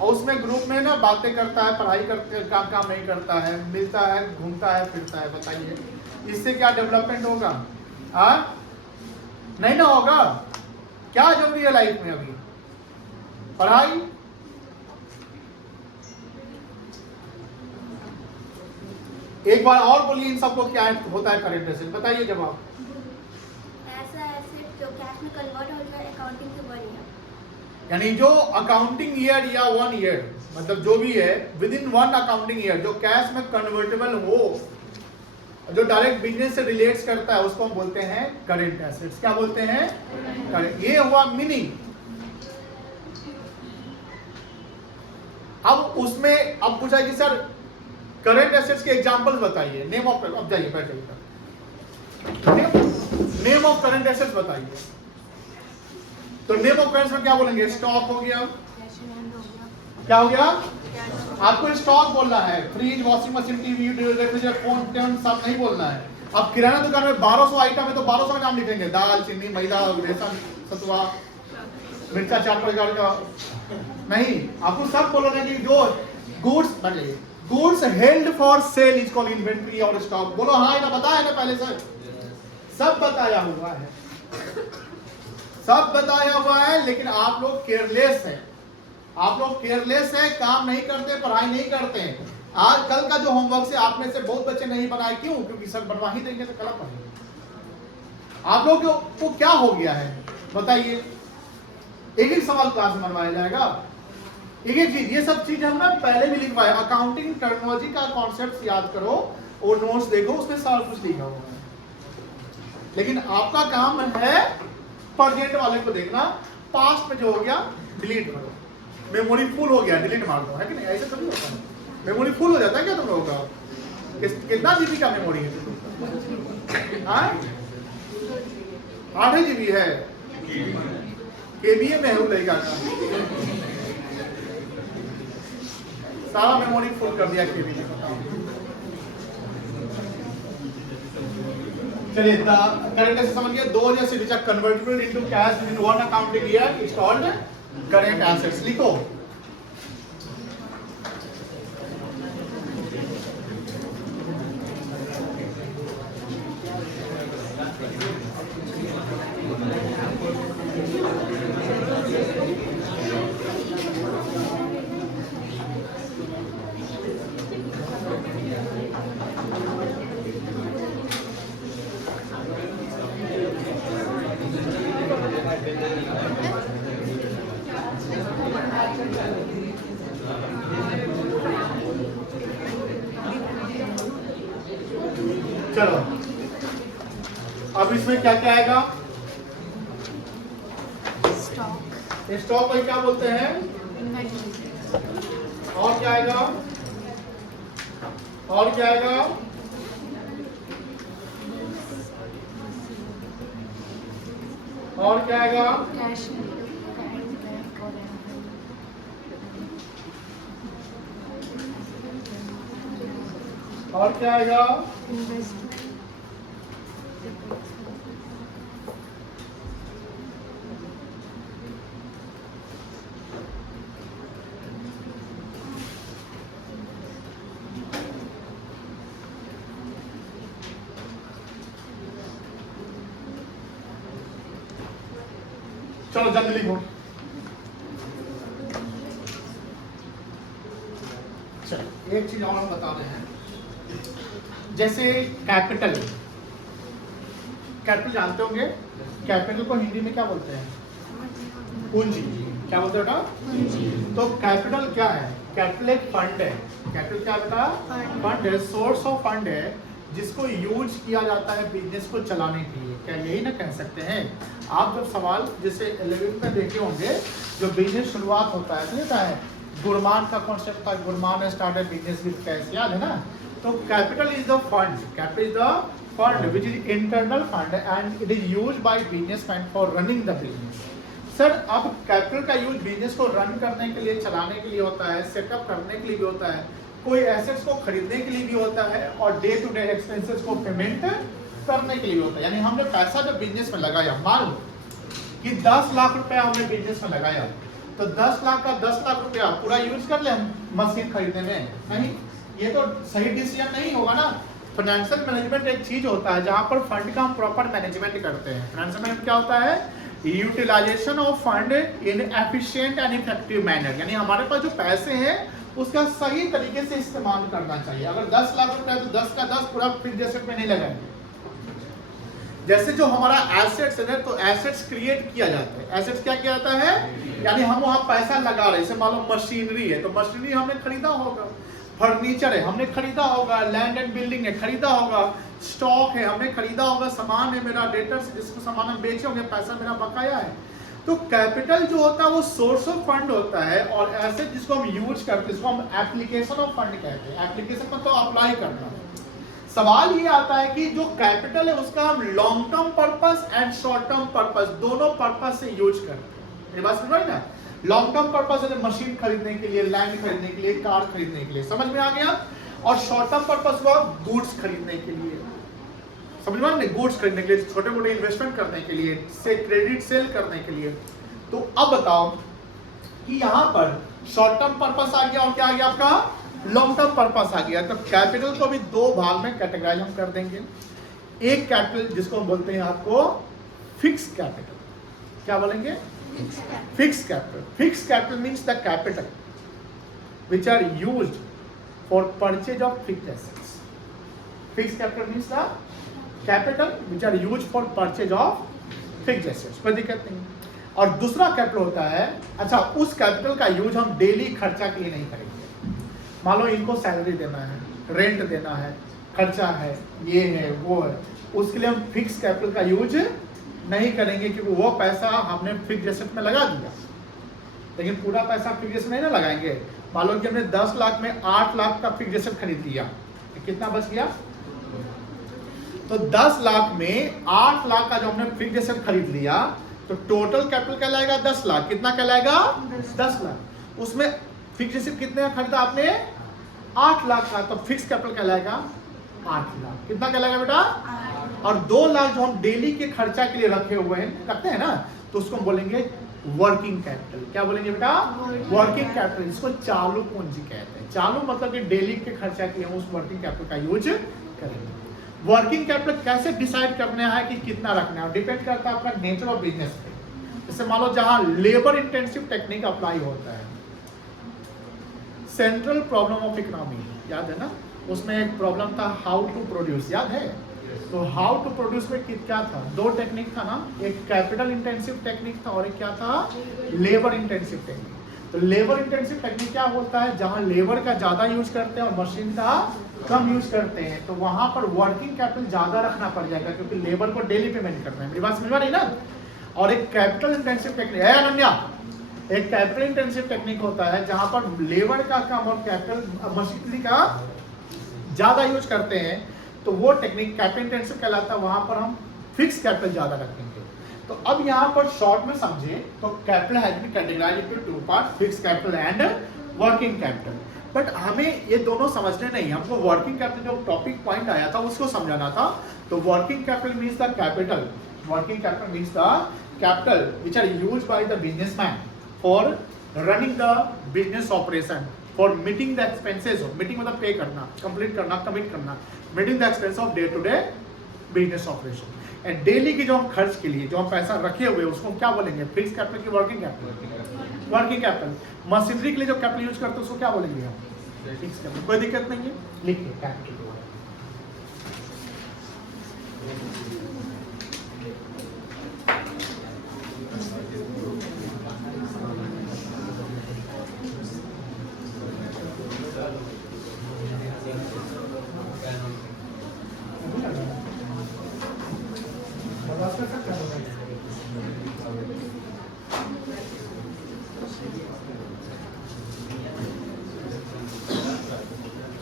और उसमें ग्रुप में ना बातें करता है, पढ़ाई करते काम नहीं करता है, मिलता है, घूमता है, फिरता है। बताइए इससे क्या डेवलपमेंट होगा? नहीं ना होगा। क्या जरूरी है लाइफ में अभी? पढ़ाई। एक बार और बोलिए इन सबको क्या होता है करेंट एसेट? बताइए जवाब। ऐसा एसेट जो कैश में कन्वर्ट हो जाए अकाउंटिंग के 1 ईयर। यानी जो अकाउंटिंग ईयर या 1 ईयर, मतलब जो भी है विद इन 1 अकाउंटिंग ईयर जो कैश में कन्वर्टेबल हो, जो डायरेक्ट बिजनेस से रिलेट्स करता है, उसको हम बोलते हैं करेंट एसेट्स। क्या बोलते हैं? करेंट। ये हुआ मीनिंग। अब उसमें अब पूछा कि सर करेंट एसेट्स के एग्जांपल्स बताइए। नेम ऑफ, अब जाइए बैठ जाइए। नेम ऑफ करेंट एसेट्स बताइए। तो नेम ऑफ करेंट में क्या बोलेंगे? स्टॉक हो गया। क्या हो गया? आपको स्टॉक बोलना है। Fridge, washing machine, TV, refrigerator, phone, table सब नहीं बोलना है। अब किराना दुकान में 1200 आइटम है तो 1200 का नाम लिखेंगे। दाल, चीनी, मैदा, बेसन, सतुआ, मिर्चा, 4 प्रकार का नहीं। आपको सब बोलना है कि जो गुड्स बताइए। Goods held for sale is called inventory और स्टॉक। बोलो हाँ, ना बताया ना पहले से? सब बताया हुआ है, सब बताया हुआ है। लेकिन आप लोग केयरलेस हैं। आप लोग केयरलेस हैं, काम नहीं करते, पढ़ाई नहीं करते हैं। आज कल का जो होमवर्क से आप में से बहुत बच्चे नहीं बनाए। क्यों? क्योंकि सर बनवा ही देंगे तो कल पढ़ेंगे। आप लोग को क्या हो गया है बताइए? एक एक सवाल क्लास में बनवाया जाएगा, एक एक चीज। ये सब चीज हम ना पहले भी लिखवाए। अकाउंटिंग टर्मिनोलॉजी का कॉन्सेप्ट याद करो और नोट्स देखो, उसमें सारा कुछ लिखा हुआ है। लेकिन आपका काम है प्रेजेंट वाले को देखना। पास्ट में जो हो गया डिलीट करो। मेमोरी फुल हो गया डिलीट मार दो, है कि नहीं? ऐसे कभी होता है? मेमोरी फुल हो जाता है क्या तुम लोगों का? कितना जीबी का मेमोरी है? 8 जीबी है। केबीए में है लगेगा का सारा मेमोरी फुल कर दिया केबी ने। चलिए करेंट एसेट समझ गए। 2000 से Richa convertible into cash in 1 accounting year is called current assets. लिखो। चलो अब इसमें क्या क्या आएगा? स्टॉक, स्टॉक को क्या बोलते हैं? इन्वेंटरी, और क्या आएगा? और क्या आएगा? और क्या आएगा? कैश, और क्या आएगा? इन्वेस्टमेंट, चलो जल्दी लिखो। चलो एक चीज और हम बता रहे हैं, जैसे कैपिटल, कैपिटल जानते होंगे, कैपिटल को हिंदी में क्या बोलते हैं? पूंजी। क्या बोलते हो बेटा? पूंजी, तो कैपिटल क्या है? कैपिटल एक फंड है। कैपिटल क्या बेटा? फंड। फंड है, सोर्स ऑफ फंड है जिसको यूज किया जाता है बिजनेस को चलाने के लिए। क्या यही ना कह सकते हैं आप? जब सवाल जैसे 11th में देखे होंगे, जो बिजनेस शुरुआत होता है तो है गुरमान का कॉन्सेप्ट था, Gurman started business with cash, याद है ना? तो capital is the fund, capital is the fund which is internal fund and it is used by businessman for running the business. Sir अब कैपिटल का यूज बिजनेस को रन करने के लिए, चलाने के लिए होता है, सेटअप करने के लिए भी होता है, कोई एसेट्स को खरीदने के लिए भी होता है, और डे टू डे एक्सपेंसेस को पेमेंट करने के लिए होता है। यानी हमने पैसा जब बिजनेस में लगाया, मान लो कि 10 लाख रुपया हमने बिजनेस में लगाया, तो 10 लाख का 10 लाख रुपया पूरा यूज कर ले हम मशीन खरीदने में? नहीं, ये तो सही डिसीजन नहीं होगा ना। फाइनेंशियल मैनेजमेंट एक चीज होता है जहां पर फंड का हम प्रॉपर मैनेजमेंट करते हैं। फाइनेंशियल मैनेजमेंट क्या होता है? Utilisation of fund in efficient and effective manner, यानी हमारे पास जो पैसे हैं उसका सही तरीके से इस्तेमाल करना चाहिए। अगर 10 लाख रुपया है तो 10 का 10 पूरा फिक्स्ड एसेट में नहीं लगाएंगे। जैसे जो हमारा एसेट्स है, तो एसेट्स क्रिएट किया जाता है। एसेट्स क्या किया जाता है? यानी हम वहाँ पैसा लगा रहे हैं। जैसे मान लो मशीनरी है, तो मशीनरी हमने खरीदा होगा, फर्नीचर है हमने खरीदा होगा, लैंड एंड बिल्डिंग है खरीदा होगा, स्टॉक है हमने खरीदा होगा, सामान है मेरा, डेटर्स जिसको सामान हम बेचे होंगे, पैसा मेरा बकाया है। तो कैपिटल जो होता है वो सोर्स ऑफ फंड होता है, और एसेट जिसको हम यूज करते हैं इसको हम एप्लीकेशन ऑफ फंड कहते हैं। एप्लीकेशन मतलब अप्लाई करना। सवाल ये आता है कि जो कैपिटल है उसका हम long term purpose and short term purpose दोनों पर्पस से यूज करते हैं। मेरी बात सुन रहे हैं ना? लॉन्ग टर्म पर्पस है मशीन खरीदने के लिए, लैंड खरीदने के लिए, कार खरीदने के लिए, समझ में आ गया? और शॉर्ट टर्म पर्पस हुआ गुड्स खरीदने के लिए, समझ में आ गया? गुड्स खरीदने के लिए, छोटे मोटे इन्वेस्टमेंट करने के लिए, से क्रेडिट सेल करने के लिए। तो अब बताओ कि यहाँ पर शॉर्ट टर्म पर्पस आ गया और क्या आ गया आपका? लॉन्ग टर्म पर्पस आ गया। तो कैपिटल को भी दो भाग में कैटेगराइज हम कर देंगे। एक कैपिटल जिसको हम बोलते हैं आपको फिक्स कैपिटल। क्या बोलेंगे? Fix capital. Fix capital means the capital which are used for purchase of fixed assets. Fixed capital means the capital which are used for purchase of fixed assets. कोई दिक्कत नहीं। और दूसरा कैपिटल होता है, अच्छा उस कैपिटल का यूज हम डेली खर्चा के लिए नहीं करेंगे। मान लो इनको सैलरी देना है, रेंट देना है, खर्चा है, ये है वो है, उसके लिए हम फिक्स कैपिटल का यूज नहीं करेंगे, क्योंकि वो पैसा हमने फिक्स एसेट में लगा दिया। लेकिन पूरा पैसा फिक्स एसेट नहीं ना लगाएंगे। मान लो कि हमने 10 लाख में 8 लाख का फिक्स एसेट खरीद लिया, तो कितना बच गया? तो 10 लाख में 8 लाख का जो हमने फिक्स एसेट खरीद लिया, तो टोटल कैपिटल कहलाएगा 10 लाख। कितना कहलाएगा? 10 लाख। उसमें फिक्स एसेट कितने का खरीदा आपने? 8 लाख का, तो फिक्स कैपिटल कहलाएगा 8 लाख। कितना कहलाएगा बेटा? और 2 लाख जो हम डेली के खर्चा के लिए रखे हुए हैं, करते हैं ना, तो उसको हम बोलेंगे वर्किंग कैपिटल। क्या बोलेंगे बेटा? वर्किंग कैपिटल, जिसको चालू पूंजी कहते हैं। चालू मतलब कि डेली के खर्चा के लिए हम उस वर्किंग कैपिटल का यूज करेंगे। वर्किंग कैपिटल कैसे डिसाइड करना है कि कितना रखना है? डिपेंड करता है अपना नेचर ऑफ बिजनेस पे। जैसे मान लो जहां लेबर इंटेंसिव टेक्निक अप्लाई होता है, सेंट्रल प्रॉब्लम ऑफ इकोनॉमी याद है ना? उसमें एक प्रॉब्लम था हाउ टू प्रोड्यूस, याद है? तो हाउ टू प्रोड्यूस में क्या था, दो टेक्निक था ना, एक कैपिटल इंटेंसिव टेक्निक था और एक क्या था, लेबर इंटेंसिव टेक्निक। तो लेबर इंटेंसिव टेक्निक क्या होता है, जहां लेबर का ज्यादा यूज करते हैं और मशीन का कम यूज करते हैं, तो वहां पर वर्किंग कैपिटल ज्यादा रखना पड़ जाएगा क्योंकि लेबर को डेली पेमेंट करना है। मेरी बात समझ में नहीं ना। और एक कैपिटल इंटेंसिव टेक्निक है अनन्या, एक कैपिटल इंटेंसिव टेक्निक होता है जहां पर लेबर का कम और कैपिटल मशीनरी का ज्यादा यूज करते हैं, तो वो टेक्निक कैपिटल इंटेंसिव कहलाता है। वहां पर हम फिक्स कैपिटल ज्यादा रखेंगे। तो अब यहाँ पर शॉर्ट में समझे तो capital has been categorised into two part, fix capital and working capital. But हमें ये दोनों समझने नहीं, हमको वर्किंग कैपिटल जो टॉपिक पॉइंट आया था उसको समझाना था। तो working capital means the capital, working capital means the capital which are used by the businessman for running the business operation, for meeting the expenses, meeting मतलब पे करना, कंप्लीट करना, कमिट करना, meeting the expense of day to day business operation. And daily की जो हम खर्च के लिए जो हम पैसा रखे हुए उसको क्या बोलेंगे, फिक्स कैपिटल की working capital, working capital. Machinery के लिए जो कैपिटल यूज करते हैं उसको क्या बोलेंगे हम, फिक्स कैपिटल। कोई दिक्कत नहीं है, लिखिए कैपिटल।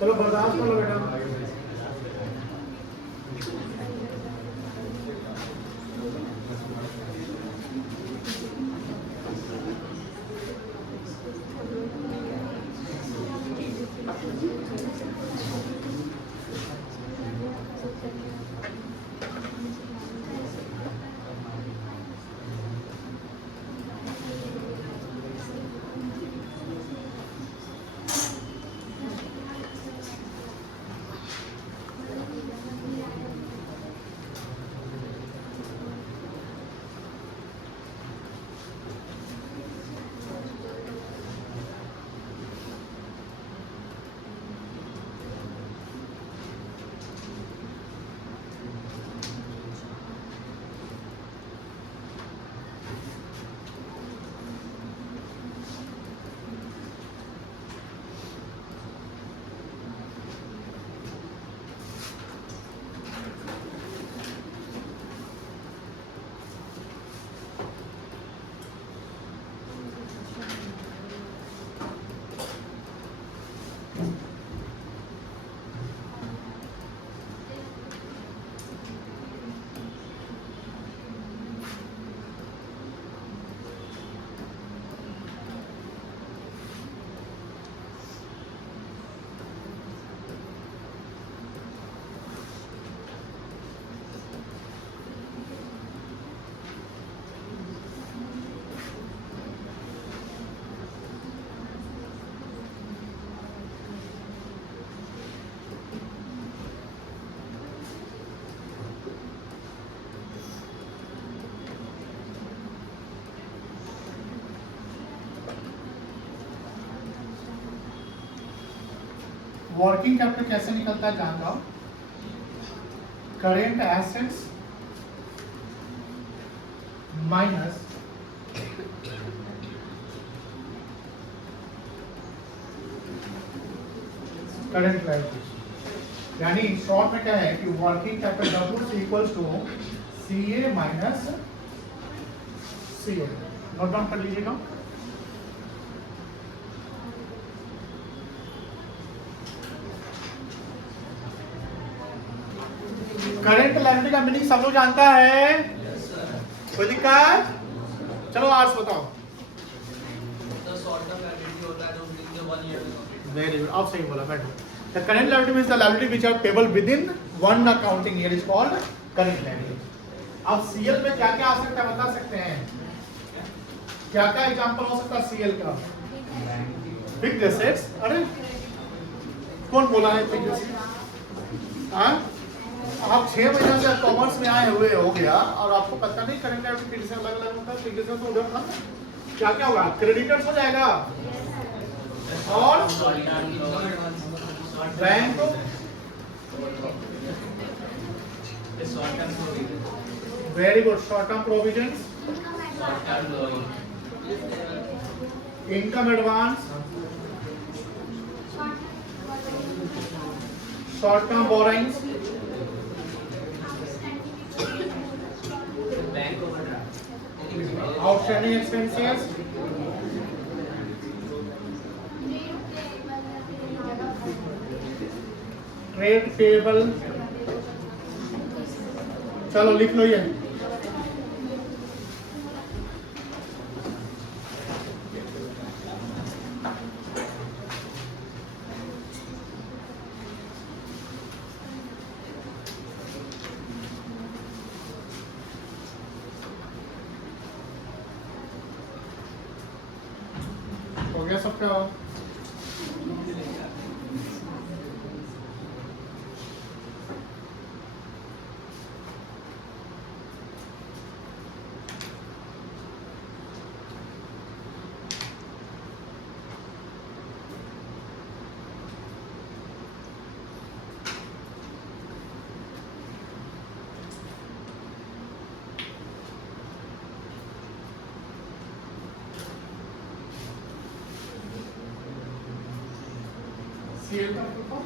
चलो बर्दाश्त करो बेटा। वर्किंग कैपिटल कैसे निकलता है जान जाओ, current assets minus current liability. यानी शॉर्ट में क्या है कि working capital W is equals to CA minus CL। Note down कर लीजिएगा। करंट लायबिलिटी का मीनिंग सब लोग जानता है, कोई दिक्कत? चलो आज बताओ। वेरी गुड, आप सही बोला, बैठो। The current liability means the liability which are payable within one accounting year is called current liability। अब CL में क्या क्या आ सकता है बता सकते हैं? क्या क्या एग्जांपल हो सकता है CL का? Fixed assets. अरे कौन बोला है फिक्स्ड एसेट्स? हाँ, आप 6 महीने से कॉमर्स में आए हुए हो गया और आपको पता नहीं करंट लायबिलिटी किससे अलग अलग होता है। फिक्स्ड एसेट्स तो उधर था, क्या क्या होगा, क्रेडिटर्स हो जाएगा और bank very good, short term provisions, income advance, short term borrowings, outstanding expenses, trade payable. चलो लिख लो ये। हो गया सबका? CL का मतलब?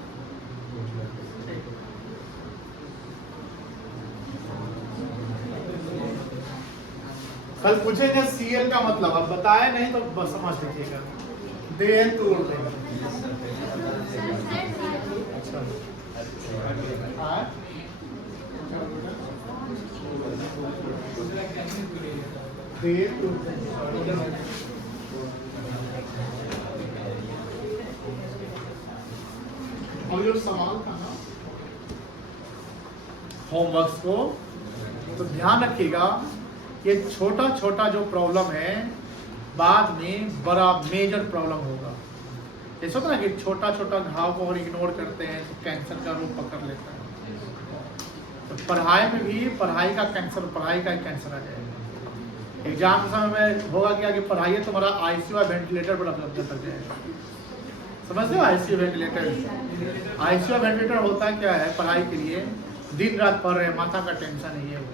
कल पूछेंगे CL का मतलब, अब बताया नहीं तो बस समझ लीजिएगा। दे तोड़ देगा। अच्छा हाँ? दे और ये सवाल था ना होमवर्क को, तो ध्यान रखिएगा ये छोटा छोटा जो प्रॉब्लम है बाद में बड़ा मेजर प्रॉब्लम होगा। जैसे होता ना कि छोटा छोटा घाव को और इग्नोर करते हैं तो कैंसर का रूप पकड़ लेता है, तो पढ़ाई में भी पढ़ाई का कैंसर आ जाएगा। एग्जाम के समय में होगा क्या कि पढ़ाइए तुम्हारा आईसीयू वेंटिलेटर पर उपलब्ध कर जाएगा। समझते हो आईसीयू वेंटिलेटर? आईसीयू वेंटिलेटर होता क्या है पढ़ाई के लिए, दिन रात पढ़ रहे हैं, माथा का टेंशन नहीं है वो।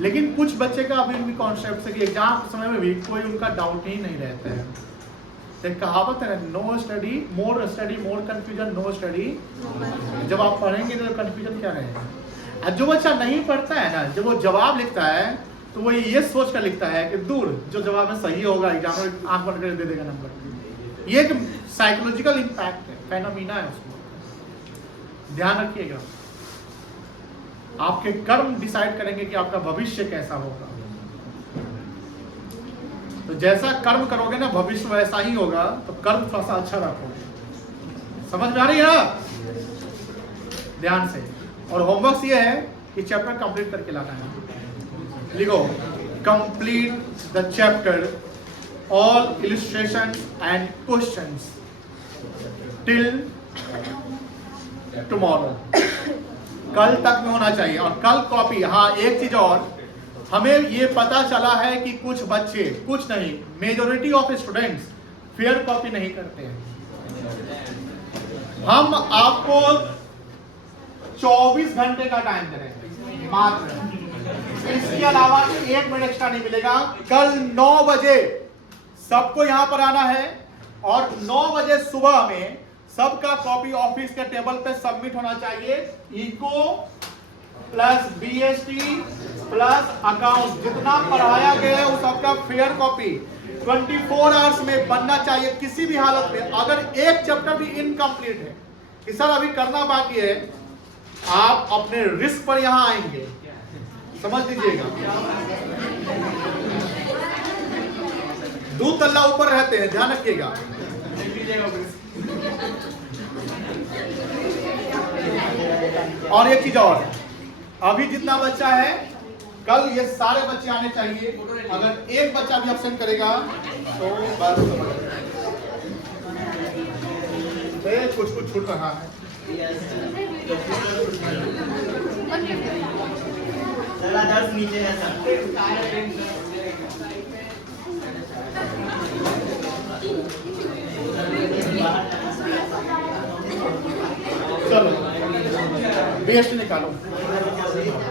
लेकिन कुछ बच्चे का अभी भी कॉन्सेप्ट है कि एग्जाम के समय में भी कोई उनका डाउट ही नहीं रहता है। तो कहावत है no study more confusion no study. जब आप पढ़ेंगे तो कंफ्यूजन क्या रहेगा? और जो बच्चा नहीं पढ़ता है ना, जब वो जवाब लिखता है तो वो ये सोच कर लिखता है कि दूर जो जवाब में सही होगा एग्जाम में आंख बंद कर दे देगा नंबर। ये एक साइकोलॉजिकल इम्पैक्ट है, फेनोमेना है उसको। ध्यान रखिएगा, आपके कर्म डिसाइड करेंगे कि आपका भविष्य कैसा होगा। तो जैसा कर्म करोगे ना भविष्य वैसा ही होगा, तो कर्म थोड़ा सा अच्छा रखोगे। समझ में आ रही है? ध्यान से। और होमवर्क ये है कि चैप्टर कंप्लीट करके लाना है। लिखो complete the chapter all illustration and questions till tomorrow. कल तक में होना चाहिए। और कल कॉपी, हाँ एक चीज और, हमें ये पता चला है कि कुछ बच्चे, कुछ नहीं majority of students fair copy नहीं करते हैं। हम आपको 24 घंटे का टाइम दे रहे हैं मात्र, इसके अलावा 1 मिनट एक्स्ट्रा नहीं मिलेगा। कल 9 बजे सबको यहां पर आना है और 9 बजे सुबह में सबका कॉपी ऑफिस के टेबल पे सबमिट होना चाहिए। Eco plus BST plus account जितना पढ़ाया गया है वो सबका फेयर कॉपी 24 आवर्स में बनना चाहिए। किसी भी हालत में अगर एक चैप्टर भी इनकम्प्लीट है कि सर अभी करना बाकी है, आप अपने रिस्क पर यहां आएंगे, समझ लीजिएगा। 2 तल्ला ऊपर रहते हैं, ध्यान रखिएगा। और एक चीज और, अभी जितना बच्चा है कल ये सारे बच्चे आने चाहिए। अगर एक बच्चा भी एब्सेंट करेगा तो बस कुछ छूट रहा है। चलो बीएसटी निकालो। नहीं